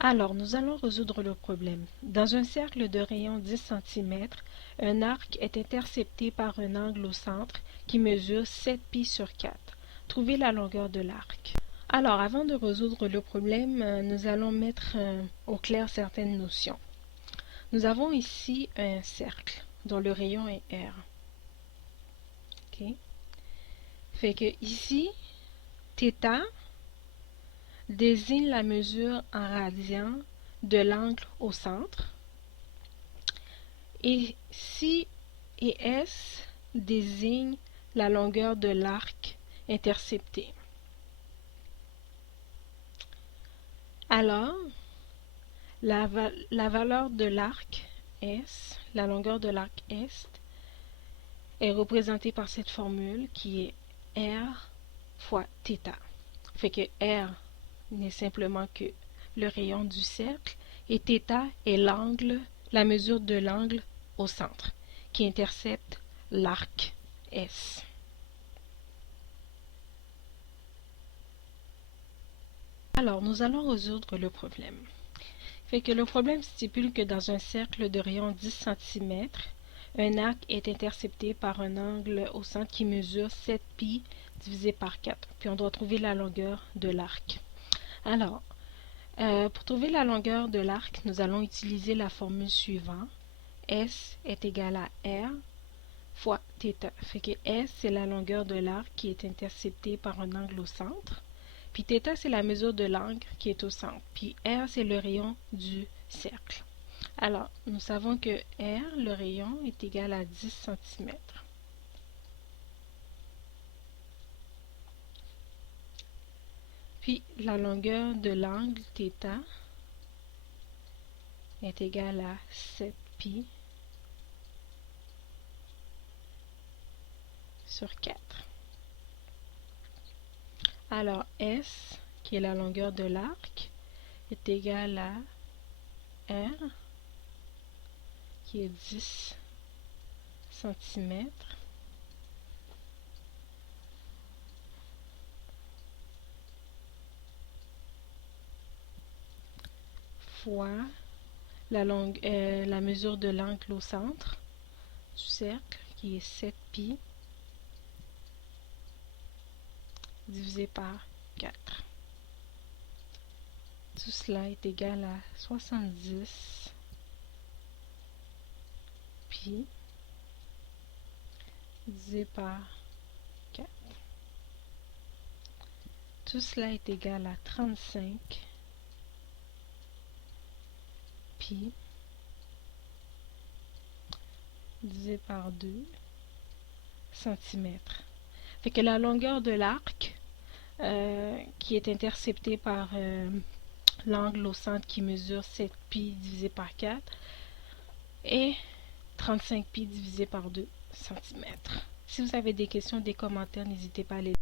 Alors, nous allons résoudre le problème. Dans un cercle de rayon 10 cm, un arc est intercepté par un angle au centre qui mesure 7π sur 4. Trouvez la longueur de l'arc. Alors, avant de résoudre le problème, nous allons mettre au clair certaines notions. Nous avons ici un cercle dont le rayon est R. Okay. Fait que ici, θ désigne la mesure en radians de l'angle au centre. Et si et S désigne la longueur de l'arc intercepté. Alors, la valeur de l'arc S, la longueur de l'arc S, est représentée par cette formule qui est R fois θ. Fait que R n'est simplement que le rayon du cercle et θ est l'angle, la mesure de l'angle au centre qui intercepte l'arc S. Alors, nous allons résoudre le problème. Fait que le problème stipule que dans un cercle de rayon 10 cm, un arc est intercepté par un angle au centre qui mesure 7π divisé par 4. Puis on doit trouver la longueur de l'arc. Alors, pour trouver la longueur de l'arc, nous allons utiliser la formule suivante. S est égal à R fois θ. Fait que S, c'est la longueur de l'arc qui est intercepté par un angle au centre. Puis θ, c'est la mesure de l'angle qui est au centre. Puis R, c'est le rayon du cercle. Alors, nous savons que R, le rayon, est égal à 10 cm. Puis la longueur de l'angle θ est égale à 7π sur 4. Alors S, qui est la longueur de l'arc, est égal à R, qui est 10 cm, fois la mesure de l'angle au centre du cercle, qui est 7π, divisé par 4. Tout cela est égal à 70 π divisé par 4. Tout cela est égal à 35 π divisé par 2 cm. Fait que la longueur de l'arc qui est interceptée par l'angle au centre qui mesure 7π divisé par 4 et 35π divisé par 2 cm. Si vous avez des questions, des commentaires, n'hésitez pas à les